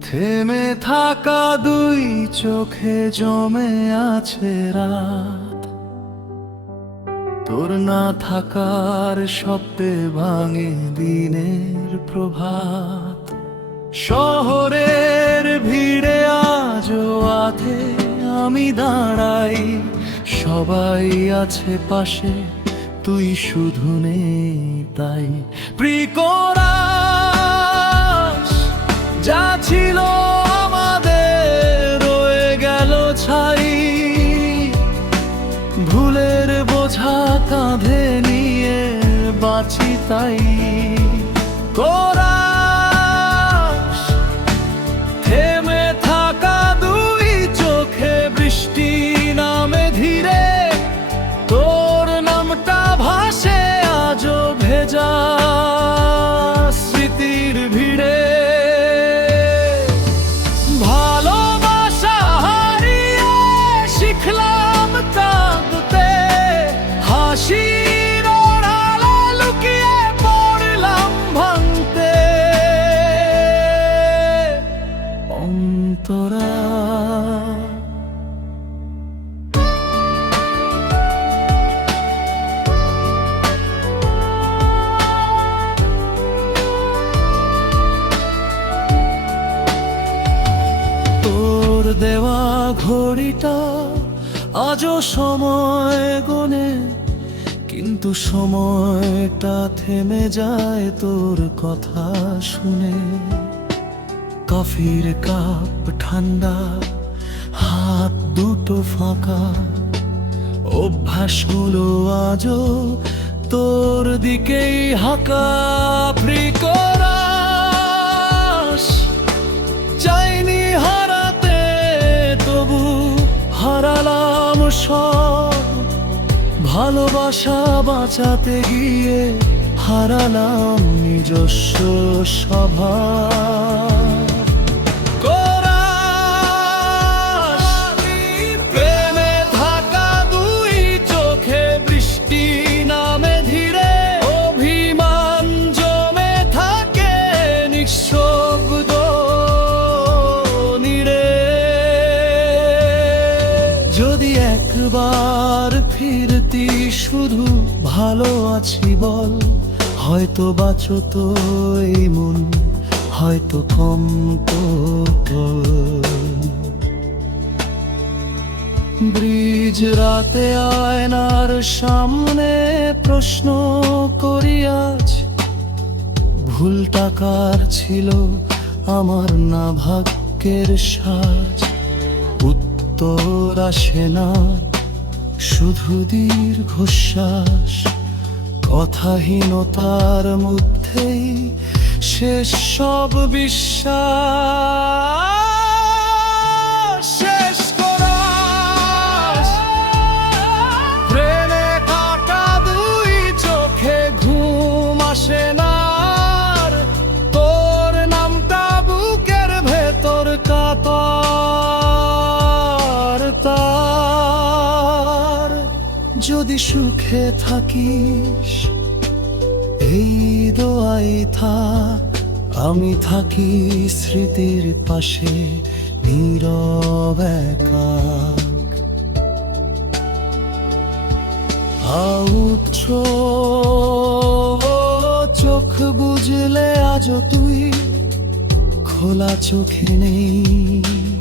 থেমে থাকা দুই চোখে জমে আছে রাত। তোর না থাকার শব্দে ভাঙে দিনের প্রভাত। শহরের ভিড়ে আজও আধে আমি দাঁড়াই। সবাই আছে পাশে। তুই শুধু নেই তাই। প্রিকরাস যা ছিল আমাদের রয়ে গেল ছাই। ভুলের বোঝা কাঁধে নিয়ে বাঁচি তাই। কোরাস অন্তরা তোর দেওয়া ঘড়িটা আজও সময় গনে কিন্তু সময়টা থেমে যায় তোর কথা শুনে। কফির কাপ ঠান্ডা হাত দুটো ফাঁকা অভ্যাসগুলো আজও তোর দিকেই হাঁকা চাইনি হারাতে তবু হারালাম সব ভালোবাসা বাঁচাতে গিয়ে হারালাম নিজস্ব স্বভাব একবার ফিরতি শুধু ভালো আছি বল। হয়তো বাঁচত এই মন, হয়তো কম তো ব্রিজ রাতে আয়নার সামনে প্রশ্ন করি আজ, ভুল টাকার ছিল আমার না ভাগ্যের সাজ। উত্তর আসে না। শুধু দীর্ঘশ্বাস কথাহীনতার মধ্যেই শেষ সব বিশ্বাস শেষ যদি সুখে থাকিস, এই দোয়াই থাক। আমি থাকি স্মৃতির পাশে, নীরব একা চোখ বুঝলে আজ তুই খোলা চোখে নেই।